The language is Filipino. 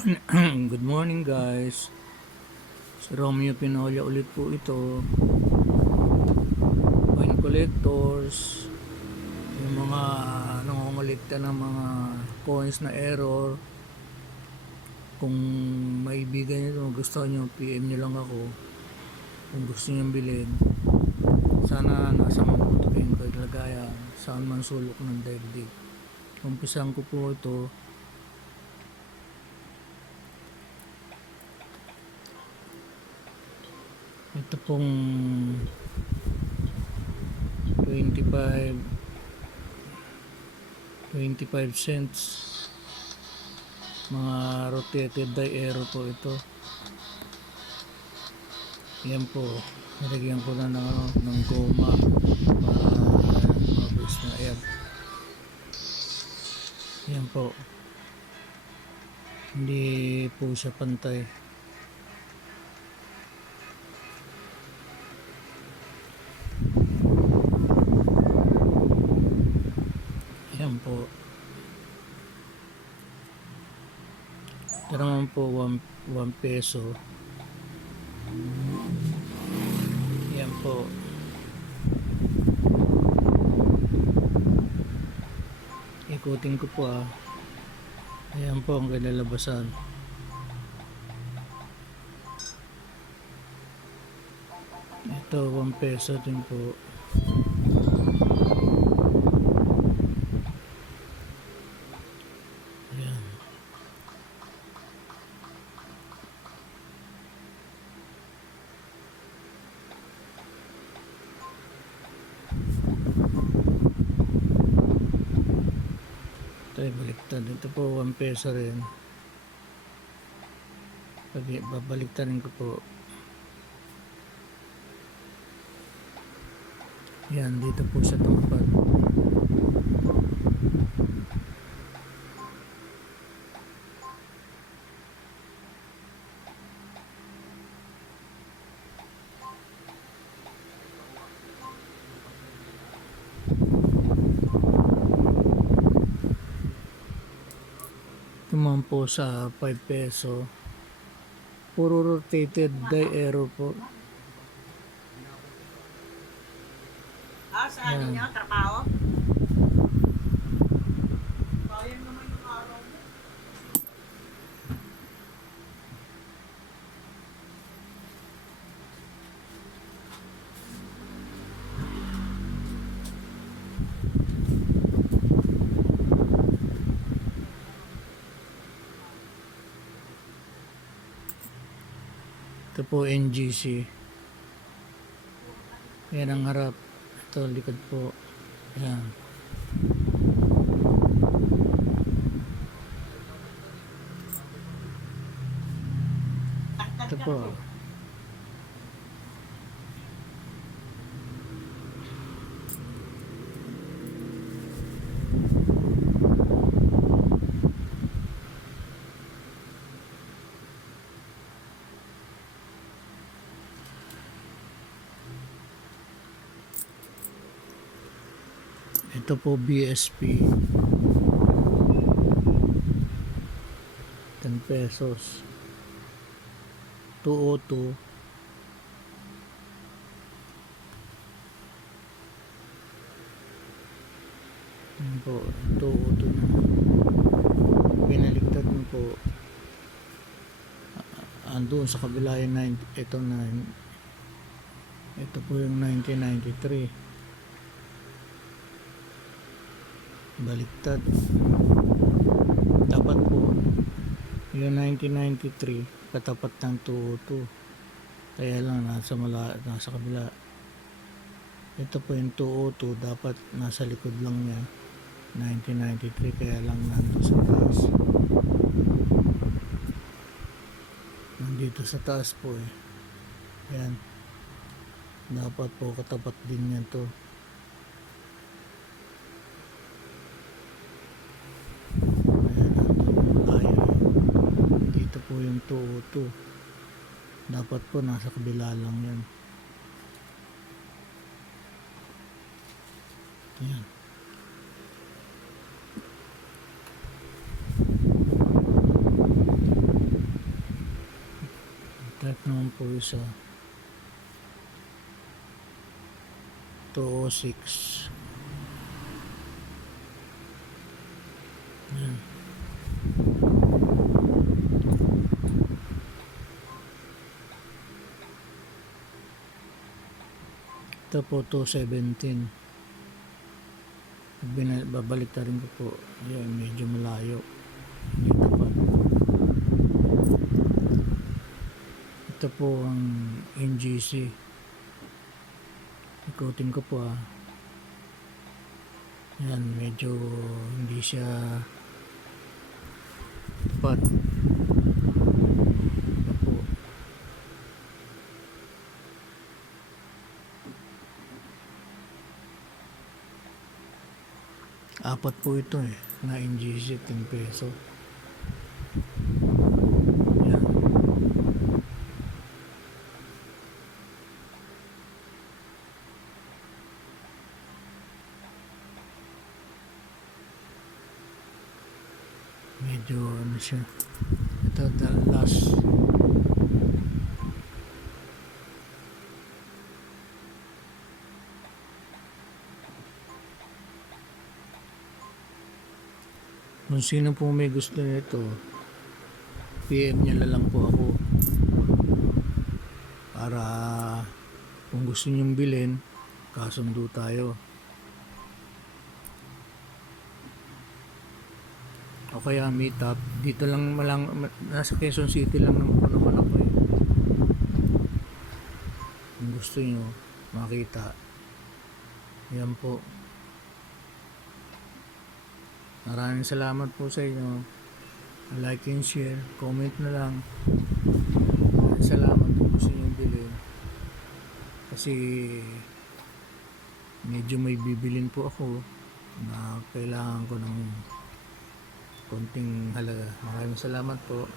morning. Good morning guys. Si Romeo Pinolia ulit po ito. Coin collectors. Yung mga nangongolekta ng mga coins na error. Kung maibigan nyo, gusto nyo, PM nyo lang ako. Kung gusto nyo bilhin. Sana nasa mabuti kayong kalagayan. Saan man sulok ng daigdig. Umpisan ko po ito. Ito pong 25 cents, mga rotated die arrow po ito. Yan po, nilagyan ko na ng goma para mabilis na. Yan po, hindi po siya pantay. Yan po. Ito naman po 1 peso. Yan po. Ikutin ko po Ayan po ang kinalabasan. Ito 1 peso din po. Ayan. Ito ay baliktad. Ito po 1 peso rin. Babaliktarin ko po. Yan, dito po sa tumpat. Naman po sa 5 peso. Puro rotated die arrow po. Saan niyo? Trabaho? Sayang naman yung araw mo. Ito po NGC. Yan ang harap. Ito likod po. Yan. Ito po. Ito po BSP. 10 pesos. 202. Yan po, 202 na. Pinaligtad mo po. Andun sa kabila yung 9. Ito 9. Ito po yung 1993. Baliktad. Dapat po yung 1993 katapat ng 202, kaya lang nasa kabila. Ito po yung 202, dapat nasa likod lang niya 1993, kaya lang nandito sa taas. Nandito sa taas po yan, dapat po katapat din yan to. Ito po yung 202, dapat po nasa kabila lang yan. Yan. po isa. 206. Yan. Ito po 217. Babalik ta rin ko po. Ayan, medyo malayo. Hindi tapat. Ito po ang NGC. Ikutin ko po Yan, medyo hindi siya tapat. Ito po. Apat po ito na NGC 10 peso. Yan. Medyo ano siya. Ito last. Kung sino po may gusto nito, PM niya lang po ako. Para kung gusto niyong bilhin, kasundo tayo. O kaya meet up. Dito lang nasa Quezon City lang naman ako Kung gusto niyo makita. Yan po. Maraming salamat po sa inyo. Like and share. Comment na lang. Salamat kung gusto nyo bilhin. Kasi medyo may bibilin po ako na kailangan ko ng konting halaga. Maraming salamat po.